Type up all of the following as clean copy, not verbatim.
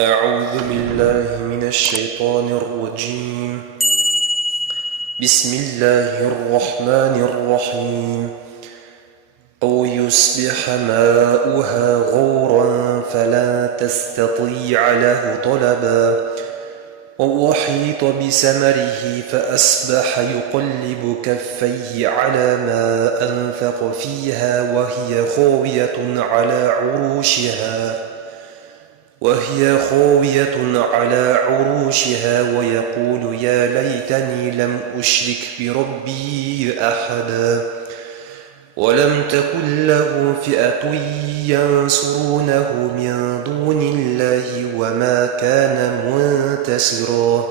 أعوذ بالله من الشيطان الرجيم. بسم الله الرحمن الرحيم. أو يصبح ماؤها غورا فلا تستطيع له طلبا وأحيط بثمره فأصبح يقلب كفيه على ما أنفق فيها وهي خاوية على عروشها ويقول يا ليتني لم أشرك بربي أحدا ولم تكن له فئة ينصرونه من دون الله وما كان منتصرا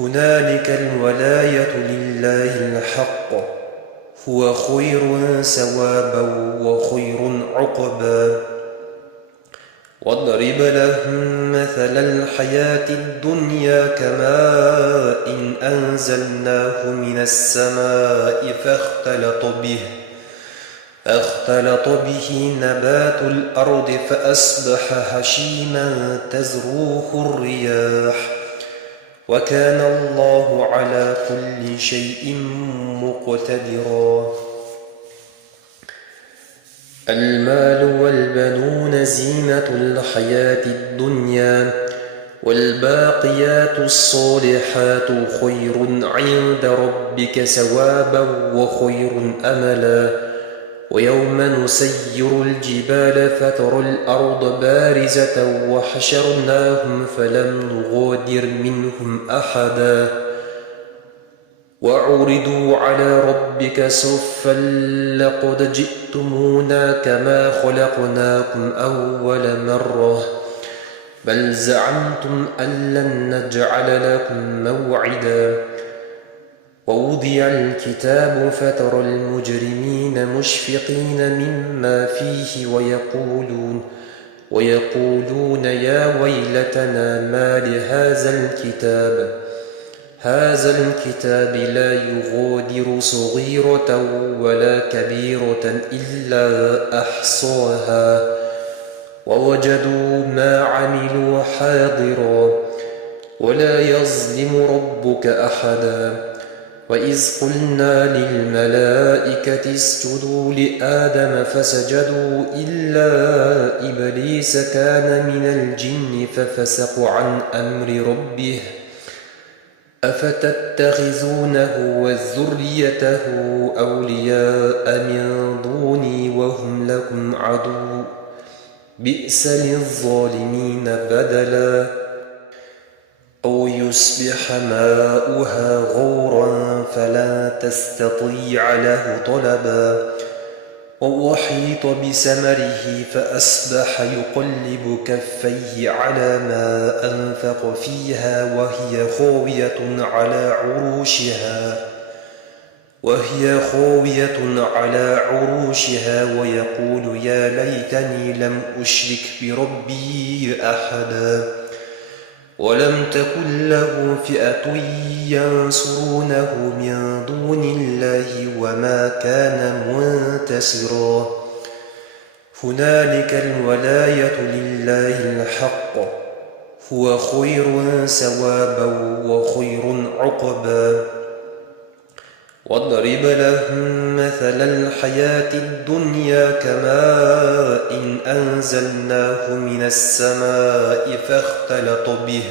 هنالك الولاية لله الحق هو خير ثوابا وخير عقبا واضرب لهم مثل الحياة الدنيا كماء إن أنزلناه من السماء فاختلط به نبات الأرض فأصبح هشيما تذروه الرياح وكان الله على كل شيء مقتدرا. المال والبنون زينة الحياة الدنيا والباقيات الصالحات خير عند ربك ثوابا وخير أملا ويوم نسير الجبال فترى الأرض بارزة وحشرناهم فلم نغادر منهم أحدا وعرضوا على ربك صفا لقد جئتمونا كما خلقناكم أول مرة بل زعمتم أن لن نجعل لكم موعدا ووضع الكتاب فترى المجرمين مشفقين مما فيه ويقولون يا ويلتنا ما هذا الكتاب لا يغادر صغيرة ولا كبيرة إلا أحصاها ووجدوا ما عملوا حاضرا ولا يظلم ربك أحدا وإذ قلنا للملائكة اسجدوا لآدم فسجدوا إلا إبليس كان من الجن ففسق عن أمر ربه أفتتخذونه وذريته أولياء من دوني وهم لكم عدو بئس للظالمين بدلا أو يصبح ماؤها غورا فلا تستطيع له طلبا وأحيط بثمره فأصبح يقلب كفيه على ما أنفق فيها وهي خاوية على عروشها ويقول يا ليتني لم أشرك بربي أحدا ولم تكن له فئة ينصرونه من دون الله وما كان منتصرا هنالك الولاية لله الحق هو خير ثوابا وخير عقبا واضرب لهم مثل الحياة الدنيا كماء إن أنزلناه من السماء فاختلط به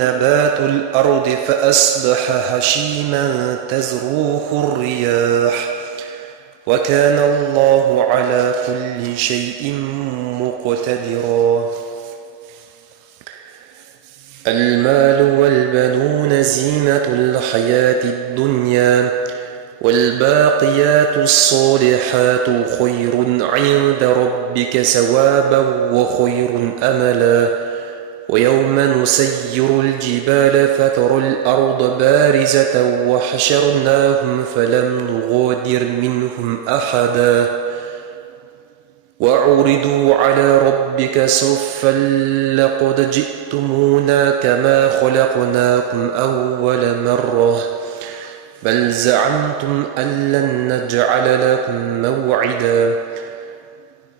نبات الأرض فأصبح هشيما تذروه الرياح وكان الله على كل شيء مقتدرا. المال والبنون زينة الحياة الدنيا والباقيات الصالحات خير عند ربك ثوابا وخير أملا ويوم نسير الجبال فترى الأرض بارزة وحشرناهم فلم نغادر منهم أحدا وعرضوا على ربك صفا لقد جئتمونا كما خلقناكم أول مرة بل زعمتم أن لن نجعل لكم موعدا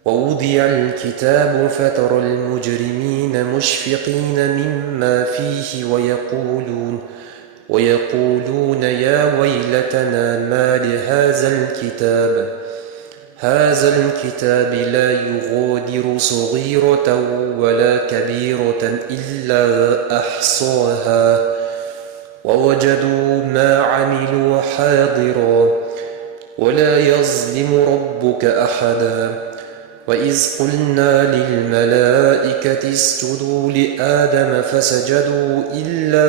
ووضع الكتاب فترى المجرمين مشفقين مما فيه ويقولون يا ويلتنا ما لهذا الكتاب لا يغادر صغيرة ولا كبيرة إلا أحصاها ووجدوا ما عملوا حاضرا ولا يظلم ربك أحدا وإذ قلنا للملائكة اسجدوا لآدم فسجدوا إلا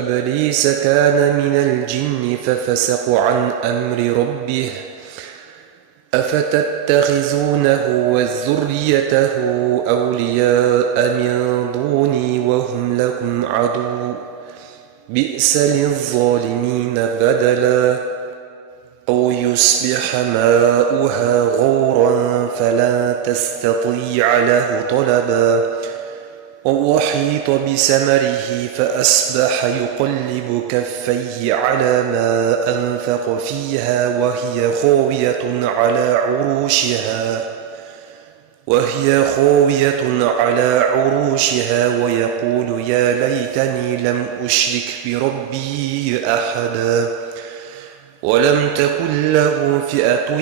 إبليس كان من الجن ففسق عن أمر ربه أفتتخذونه وذريته أولياء من دوني وهم لكم عدو بئس للظالمين بدلا أو يصبح ماؤها غورا فلا تستطيع له طلبا وأحيط بثمره فأصبح يقلب كفيه على ما أنفق فيها وهي خاوية على عروشها ويقول يا ليتني لم أشرك بربي أحدا ولم تكن له فئة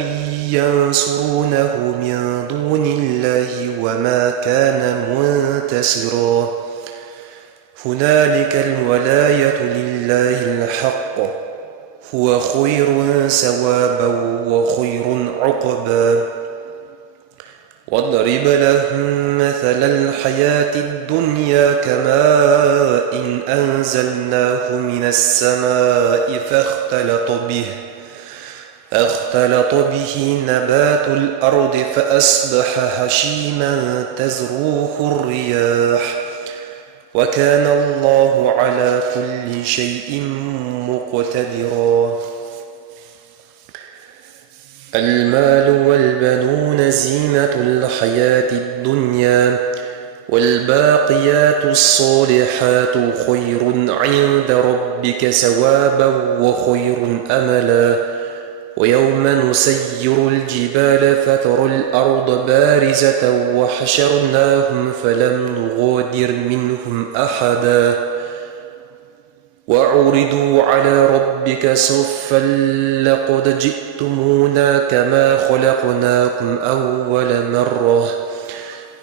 ينصرونه من دون الله وما كان منتصرا هنالك الولاية لله الحق هو خير ثوابا وخير عقبا واضرب لهم مثل الحياة الدنيا كماء إن أنزلناه من السماء فاختلط به نبات الأرض فأصبح هشيما تذروه الرياح وكان الله على كل شيء مقتدرا المال والبنون زينة الحياة الدنيا والباقيات الصالحات خير عند ربك ثوابا وخير أملا ويوم نسير الجبال فترى الأرض بارزة وحشرناهم فلم نغادر منهم أحدا وعرضوا على ربك صفا لقد جئتمونا كما خلقناكم أول مرة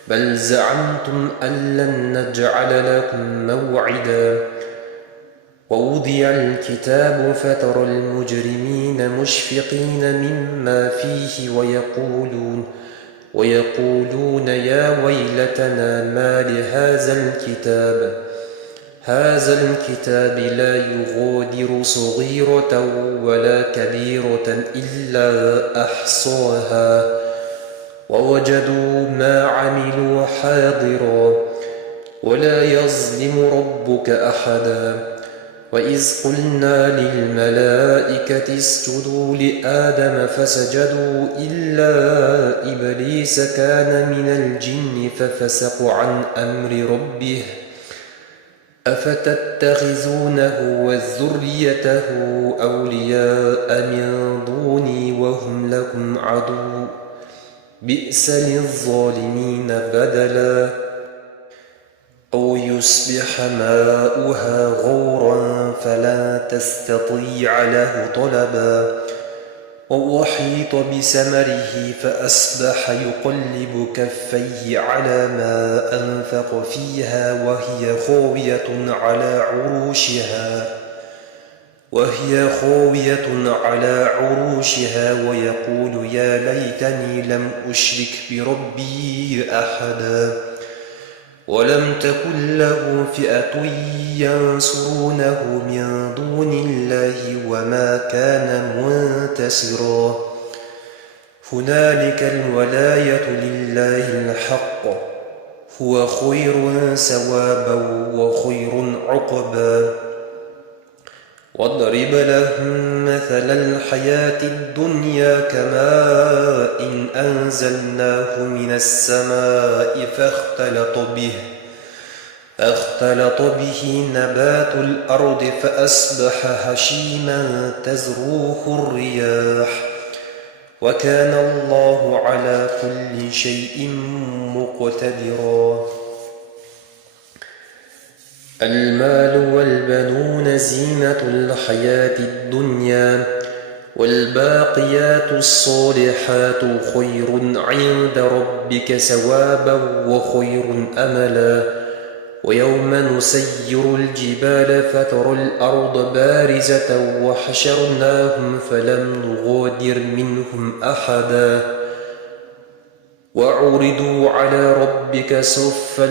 بل زعمتم أن لن نجعل لكم موعدا ووضع الكتاب فترى المجرمين مشفقين مما فيه ويقولون يا ويلتنا ما لهذا الكتاب لا يغادر صغيرة ولا كبيرة إلا أحصاها ووجدوا ما عملوا حاضرا ولا يظلم ربك أحدا وإذ قلنا للملائكة اسجدوا لآدم فسجدوا إلا إبليس كان من الجن ففسق عن أمر ربه أفتتخذونه وذريته أولياء من دوني وهم لكم عدو بئس للظالمين بدلا أو يصبح ماؤها غورا فلا تستطيع له طلبا وأحيط بثمره فأصبح يقلب كفيه على ما أنفق فيها وهي خاوية على عروشها ويقول يا ليتني لم أشرك بربي أحدا ولم تكن له فئة ينصرونه من دون الله وما كان منتصرا هنالك الولاية لله الحق هو خير ثوابا وخير عقبا واضرب لهم مثل الحياة الدنيا كماء إن أنزلناه من السماء فاختلط به نبات الأرض فأصبح هشيما تذروه الرياح وكان الله على كل شيء مقتدرا. المال والبنون زينة الحياة الدنيا، والباقيات الصالحات خير عند ربك ثوابا وخير أملا. ويوم نسير الجبال فترى الأرض بارزة وحشرناهم فلم نغادر منهم أحدا وعرضوا على ربك صفا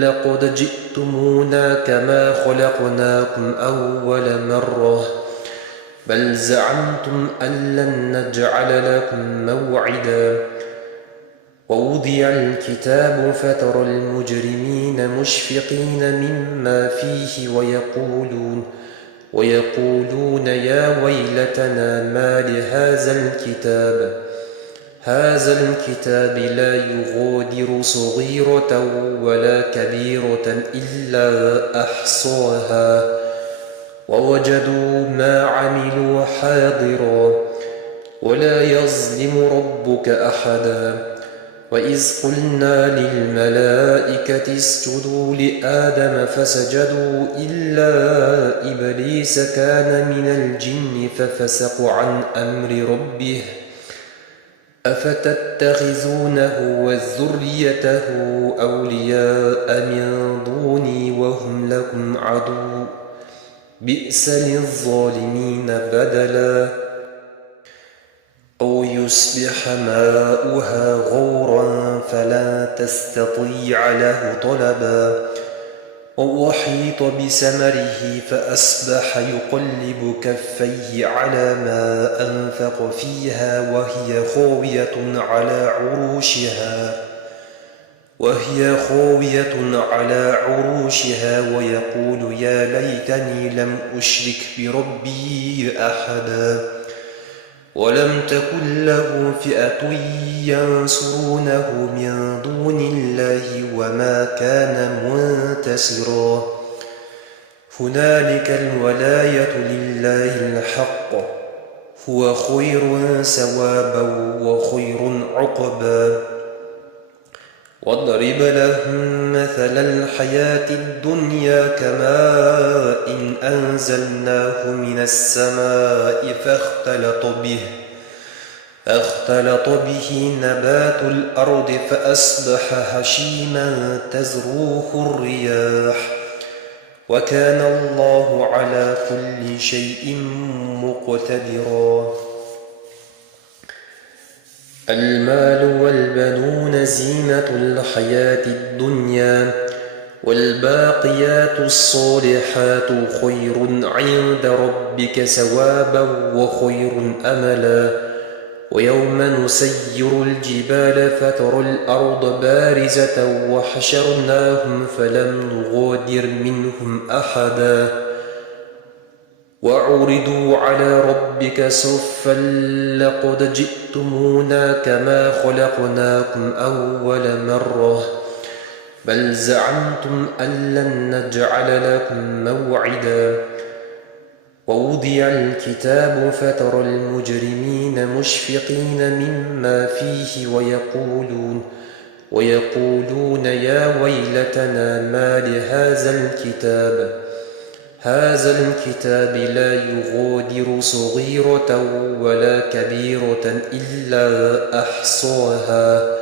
لقد جئتمونا كما خلقناكم أول مرة بل زعمتم أن لن نجعل لكم موعدا. ووضع الكتاب فترى المجرمين مشفقين مما فيه ويقولون يا ويلتنا ما هذا الكتاب لا يغادر صغيرة ولا كبيرة إلا أحصاها ووجدوا ما عملوا حاضرا ولا يظلم ربك أحدا. وإذ قلنا للملائكة اسجدوا لآدم فسجدوا إلا إبليس كان من الجن ففسق عن أمر ربه أفتتخذونه وذريته أولياء من دوني وهم لكم عدو بئس للظالمين بدلا. أو يصبح ماؤها غورا فلا تستطيع له طلبا وأحيط بثمره فأصبح يقلب كفيه على ما أنفق فيها وهي خاوية على عروشها ويقول يا ليتني لم أشرك بربي أحدا ولم تكن له فئة ينصرونه من دون الله وما كان منتصرا. هنالك الولاية لله الحق هو خير ثوابا وخير عقبا. واضرب لهم مثل الحياة الدنيا كماء إن أنزلناه من السماء فاختلط به نبات الأرض فأصبح هشيما تذروه الرياح وكان الله على كل شيء مقتدرا. المال والبنون زينة الحياة الدنيا، والباقيات الصالحات خير عند ربك ثوابا وخير أملا. ويوم نسير الجبال فترى الأرض بارزة وحشرناهم فلم نغادر منهم أحدا وعرضوا على ربك صفا لقد جئتمونا كما خلقناكم أول مرة بل زعمتم أن لن نجعل لكم موعدا. ووضع الكتاب فترى المجرمين مشفقين مما فيه ويقولون يا ويلتنا ما هذا الكتاب لا يغادر صغيرة ولا كبيرة إلا أحصاها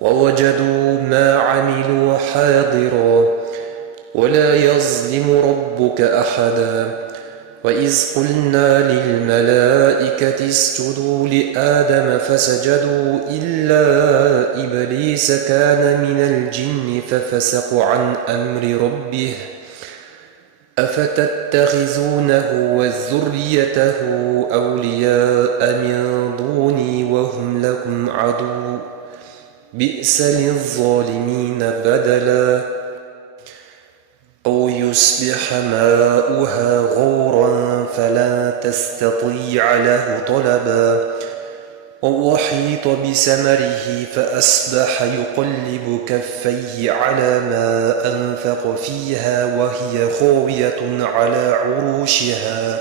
ووجدوا ما عملوا حاضرا ولا يظلم ربك أحدا. وإذ قلنا للملائكة اسجدوا لآدم فسجدوا إلا إبليس كان من الجن ففسق عن أمر ربه أفتتخذونه وذريته أولياء من دوني وهم لكم عدو بئس للظالمين بدلا. أو يصبح ماؤها غورا فلا تستطيع له طلبا وأحيط بثمره فأصبح يقلب كفيه على ما أنفق فيها وهي خاوية على عروشها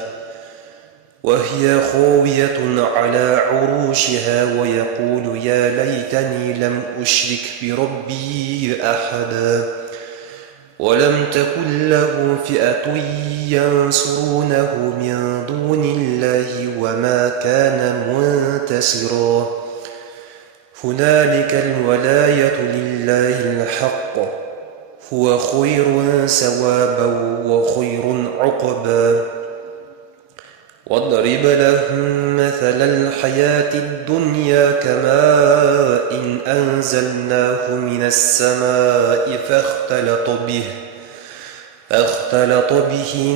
وهي خاوية على عروشها ويقول يا ليتني لم أشرك بربي أحدا ولم تكن له فئة ينصرونه من دون الله وما كان منتصرا هنالك الولاية لله الحق هو خير ثوابا وخير عقبا واضرب لهم مثل الحياة الدنيا كماء إن أنزلناه من السماء فاختلط به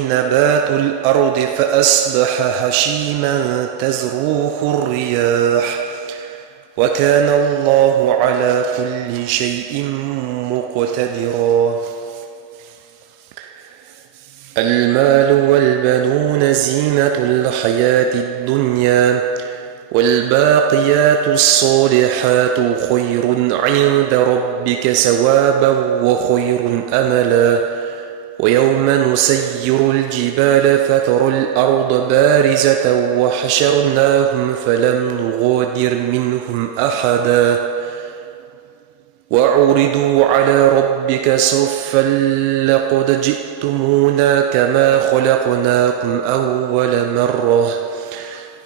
نبات الأرض فأصبح هشيما تذروه الرياح وكان الله على كل شيء مقتدرا المال والبنون زينة الحياة الدنيا والباقيات الصالحات خير عند ربك ثوابا وخير أملا ويوم نسير الجبال فترى الأرض بارزة وحشرناهم فلم نغادر منهم أحدا وعرضوا على ربك صفا لقد جئتمونا كما خلقناكم أول مرة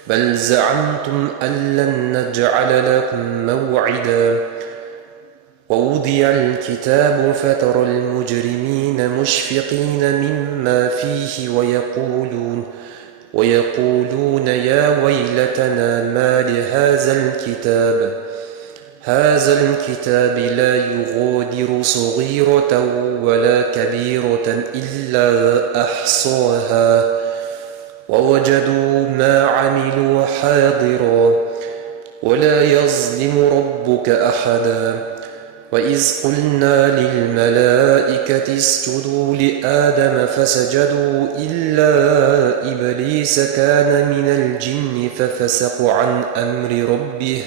بل زعمتم أن لن نجعل لكم موعدا ووضع الكتاب فترى المجرمين مشفقين مما فيه ويقولون يا ويلتنا ما هذا الكتاب لا يغادر صغيرة ولا كبيرة إلا أحصاها ووجدوا ما عملوا حاضرا ولا يظلم ربك أحدا وإذ قلنا للملائكة اسجدوا لآدم فسجدوا إلا إبليس كان من الجن ففسق عن أمر ربه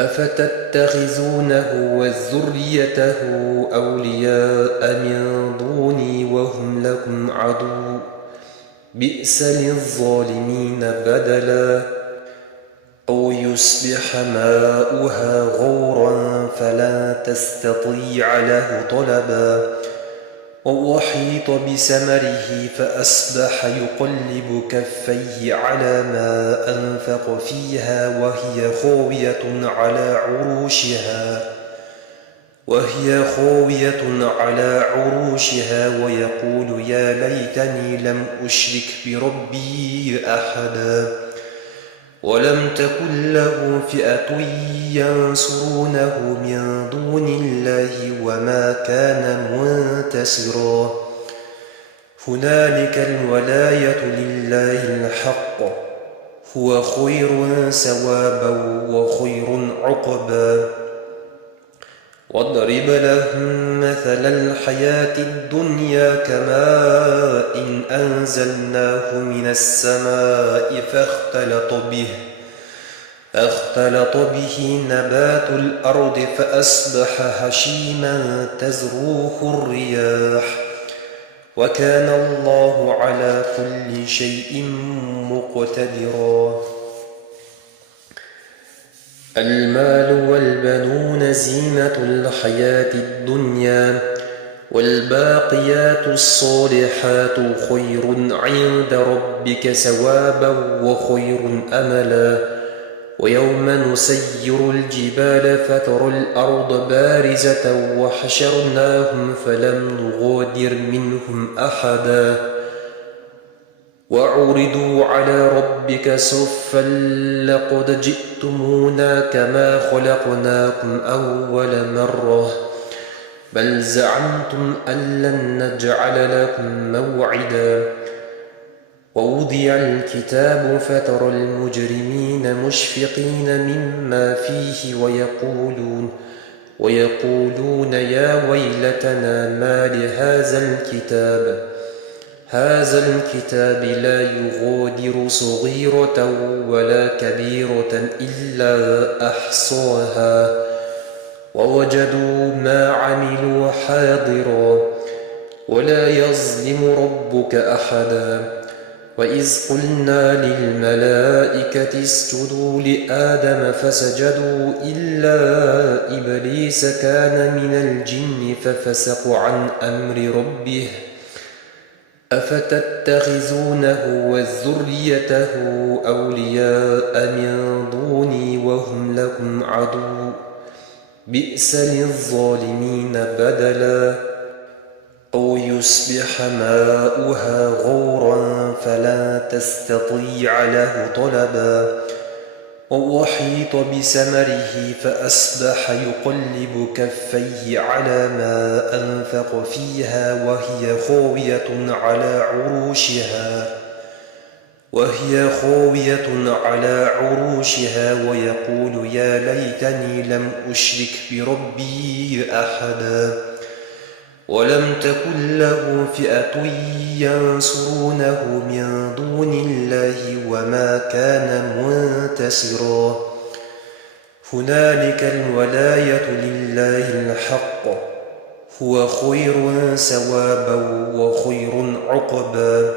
أفتتخذونه وذريته أولياء من دوني وهم لكم عدو بئس للظالمين بدلا أو يصبح ماؤها غورا فلا تستطيع له طلبا وأحيط بثمره فأصبح يقلب كفيه على ما أنفق فيها وهي خاوية على عروشها ويقول يا ليتني لم أشرك بربي أحدا ولم تكن له فئة ينصرونه من دون الله وما كان منتصرا هنالك الولاية لله الحق هو خير ثوابا وخير عقبا واضرب لهم مثل الحياة الدنيا كماء إن أنزلناه من السماء فاختلط به نبات الأرض فأصبح هشيما تذروه الرياح وكان الله على كل شيء مقتدرا المال والبنون زينة الحياة الدنيا والباقيات الصالحات خير عند ربك ثوابا وخير أملا ويوم نسير الجبال فترى الأرض بارزة وحشرناهم فلم نغادر منهم أحدا وعرضوا على ربك صفا لقد جئتمونا كما خلقناكم أول مرة بل زعمتم أن لن نجعل لكم موعدا ووضع الكتاب فترى المجرمين مشفقين مما فيه ويقولون يا ويلتنا ما هذا الكتاب لا يغادر صغيرة ولا كبيرة إلا أحصاها ووجدوا ما عملوا حاضرا ولا يظلم ربك أحدا وإذ قلنا للملائكة اسجدوا لآدم فسجدوا إلا إبليس كان من الجن ففسق عن أمر ربه أفتتخذونه وذريته أولياء من دوني وهم لكم عدو بئس للظالمين بدلا أو يصبح ماؤها غورا فلا تستطيع له طلبا وأحيط بثمره فأصبح يقلب كفيه على ما أنفق فيها وهي خاوية على عروشها ويقول يا ليتني لم أشرك بربي أحدا ولم تكن له فئة ينصرونه من دون الله وما كان منتصرا هنالك الولاية لله الحق هو خير ثوابا وخير عقبا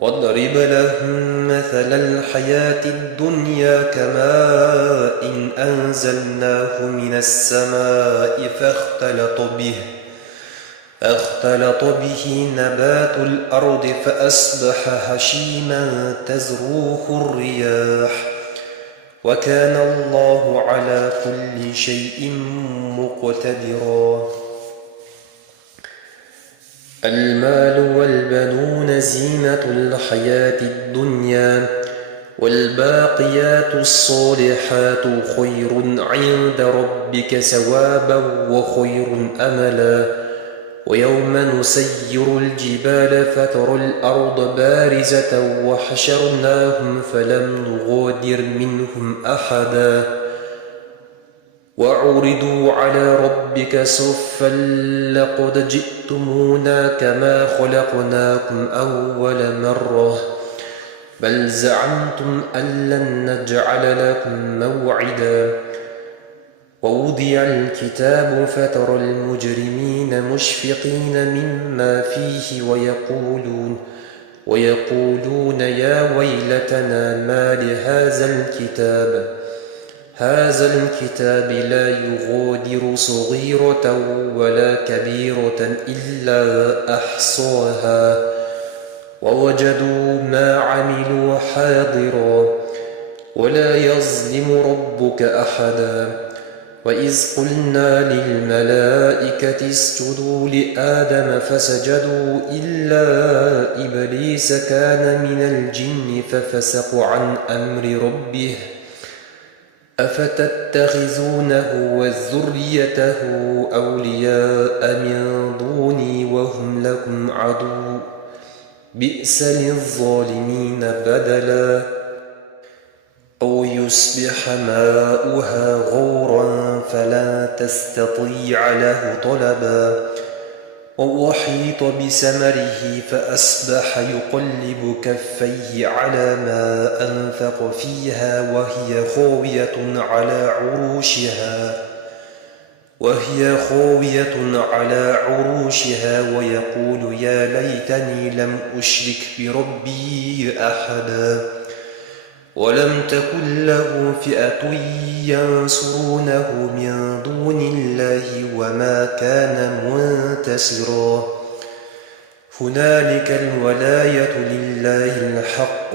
واضرب لهم مثل الحياة الدنيا كماء أنزلناه من السماء فاختلط به نبات الأرض فأصبح هشيما تذروه الرياح وكان الله على كل شيء مقتدرا المال والبنون زينة الحياة الدنيا والباقيات الصالحات خير عند ربك ثوابا وخير أملا ويوم نسير الجبال فترى الأرض بارزة وحشرناهم فلم نغادر منهم أحدا وعرضوا على ربك صفا لقد جئتمونا كما خلقناكم أول مرة بل زعمتم أن لن نجعل لكم موعدا ووضع الكتاب فترى المجرمين مشفقين مما فيه ويقولون يا ويلتنا ما لهذا الكتاب لا يغادر صغيرة ولا كبيرة إلا أحصاها ووجدوا ما عملوا حاضرا ولا يظلم ربك أحدا وإذ قلنا للملائكة اسجدوا لآدم فسجدوا إلا إبليس كان من الجن ففسق عن أمر ربه أفتتخذونه وذريته أولياء من دوني وهم لكم عدو بئس للظالمين بدلا أو يصبح ماؤها غورا فلا تستطيع له طلبا وأحيط بثمره فأصبح يقلب كفيه على ما أنفق فيها وهي خاوية على عروشها ويقول يا ليتني لم أشرك بربي أحدا ولم تكن له فئة ينصرونه من دون الله وما كان منتصرا هنالك الولاية لله الحق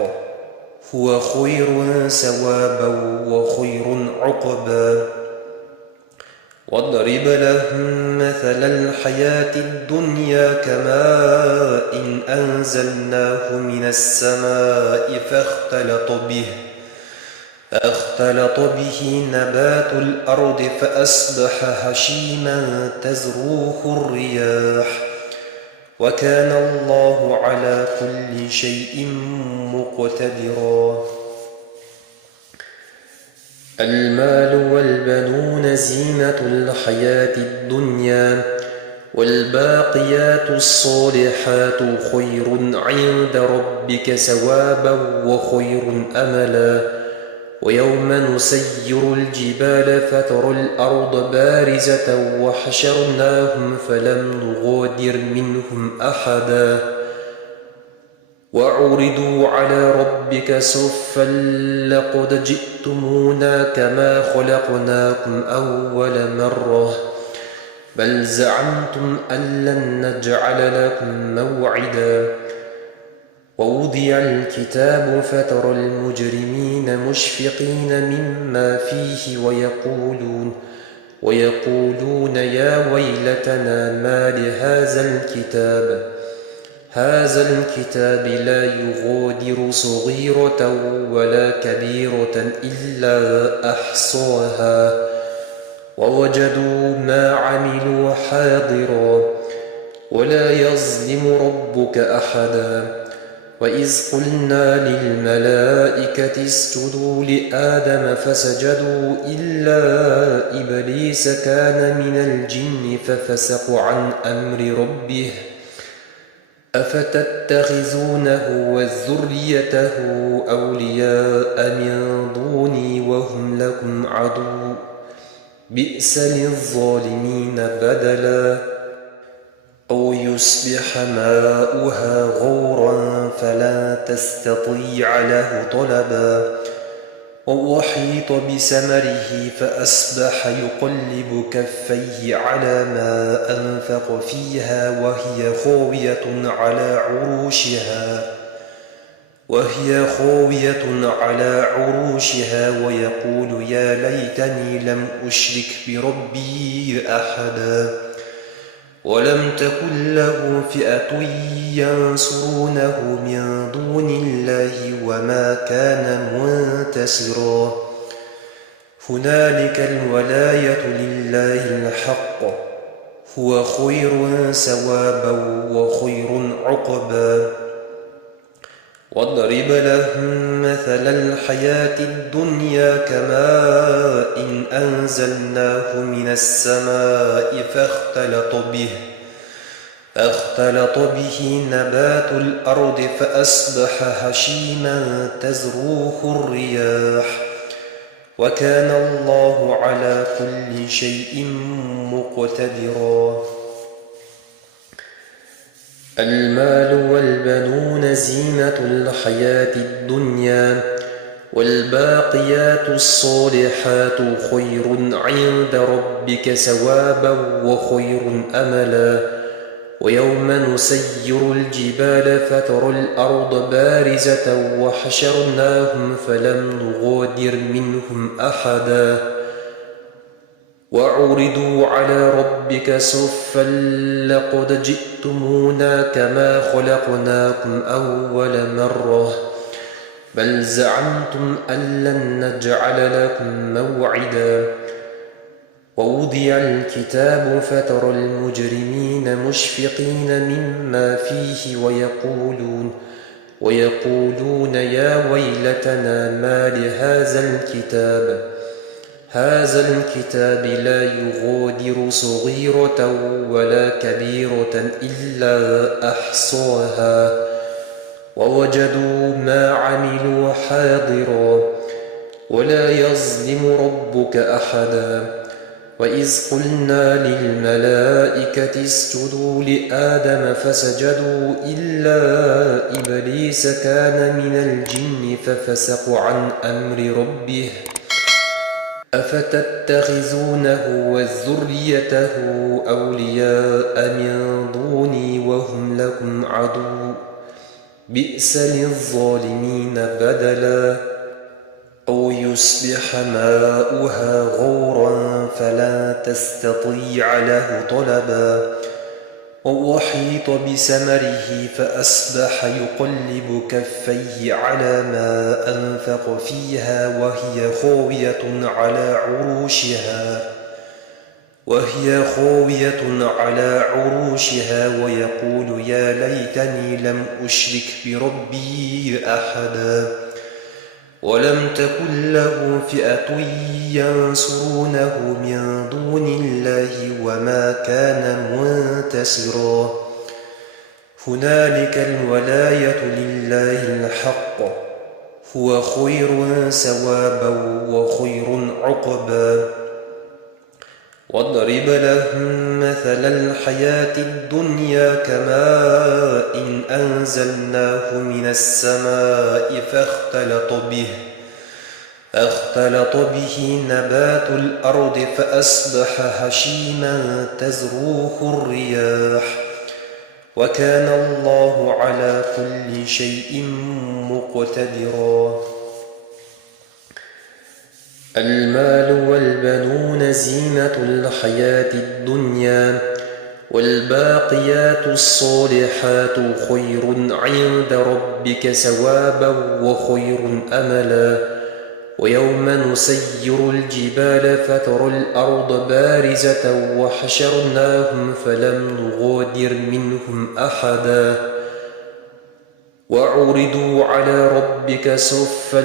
هو خير ثوابا وخير عقبا واضرب لهم مثل الحياة الدنيا كماء أنزلناه من السماء فاختلط به نبات الأرض فأصبح هشيما تذروه الرياح وكان الله على كل شيء مقتدرا المال والبنون زينة الحياة الدنيا والباقيات الصالحات خير عند ربك ثوابا وخير أملا ويوم نسير الجبال فترى الأرض بارزة وحشرناهم فلم نغادر منهم أحدا وعرضوا على ربك صفا لقد جئتمونا كما خلقناكم أول مرة بل زعمتم أن لن نجعل لكم موعدا ووضع الكتاب فترى المجرمين مشفقين مما فيه ويقولون يا ويلتنا ما هذا الكتاب لا يغادر صغيرة ولا كبيرة إلا أحصاها ووجدوا ما عملوا حاضرا ولا يظلم ربك أحدا وإذ قلنا للملائكة اسجدوا لآدم فسجدوا إلا إبليس كان من الجن ففسق عن أمر ربه أفتتخذونه وذريته أولياء من دوني وهم لكم عدو بئس للظالمين بدلا أو يصبح ماؤها غورا فلا تستطيع له طلبا وأحيط بثمره فأصبح يقلب كفيه على ما أنفق فيها وهي خاوية على عروشها ويقول يا ليتني لم أشرك بربي أحدا ولم تكن له فئة ينصرونه من دون الله وما كان منتصرا هنالك الولاية لله الحق هو خير ثوابا وخير عقبا واضرب لهم مثل الحياة الدنيا كماء إن أنزلناه من السماء فاختلط به نبات الأرض فأصبح هشيما تذروه الرياح وكان الله على كل شيء مقتدرا المال والبنون زينة الحياة الدنيا والباقيات الصالحات خير عند ربك ثوابا وخير أملا ويوم نسير الجبال فترى الأرض بارزة وحشرناهم فلم نغادر منهم أحدا وعرضوا على ربك صفا لقد جئتمونا كما خلقناكم أول مرة بل زعمتم أن لن نجعل لكم موعدا ووضع الكتاب فترى المجرمين مشفقين مما فيه ويقولون يا ويلتنا ما هذا الكتاب لا يغادر صغيرة ولا كبيرة إلا أحصاها ووجدوا ما عملوا حاضرا ولا يظلم ربك أحدا وإذ قلنا للملائكة اسجدوا لآدم فسجدوا إلا إبليس كان من الجن ففسق عن أمر ربه أفتتخذونه وذريته أولياء من دوني وهم لكم عدو بئس للظالمين بدلا أو يصبح ماؤها غورا فلا تستطيع له طلبا وأحيط بثمره فأصبح يقلب كفيه على ما أنفق فيها وهي خاوية على عروشها ويقول يا ليتني لم أشرك بربي أحدا ولم تكن له فئة ينصرونه من دون الله وما كان منتصرا هنالك الولاية لله الحق هو خير ثوابا وخير عقبا واضرب لهم مثل الحياة الدنيا كماء إن أنزلناه من السماء فاختلط به نبات الأرض فأصبح هشيما تذروه الرياح وكان الله على كل شيء مقتدرا. المال والبنون زينة الحياة الدنيا والباقيات الصالحات خير عند ربك ثوابا وخير أملا. ويوم نسير الجبال فترى الأرض بارزة وحشرناهم فلم نغادر منهم أحدا وعرضوا على ربك صفا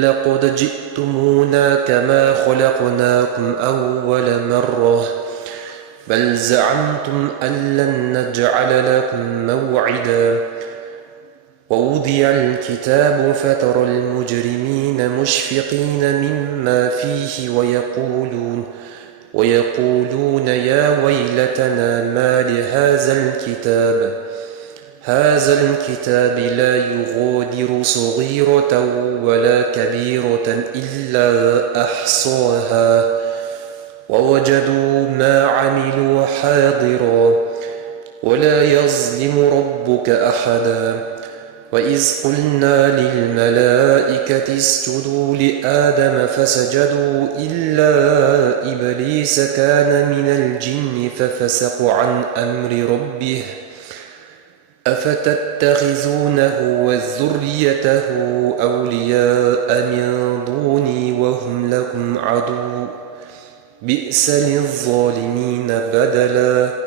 لقد جئتمونا كما خلقناكم أول مرة بل زعمتم أن لن نجعل لكم موعدا. ووضع الكتاب فترى المجرمين مشفقين مما فيه ويقولون يا ويلتنا ما لهذا الكتاب لا يغادر صغيرة ولا كبيرة إلا أحصاها ووجدوا ما عملوا حاضرا ولا يظلم ربك أحدا. وإذ قلنا للملائكة اسجدوا لآدم فسجدوا إلا إبليس كان من الجن ففسق عن أمر ربه أفتتخذونه وذريته أولياء من دوني وهم لكم عدو بئس للظالمين بدلا.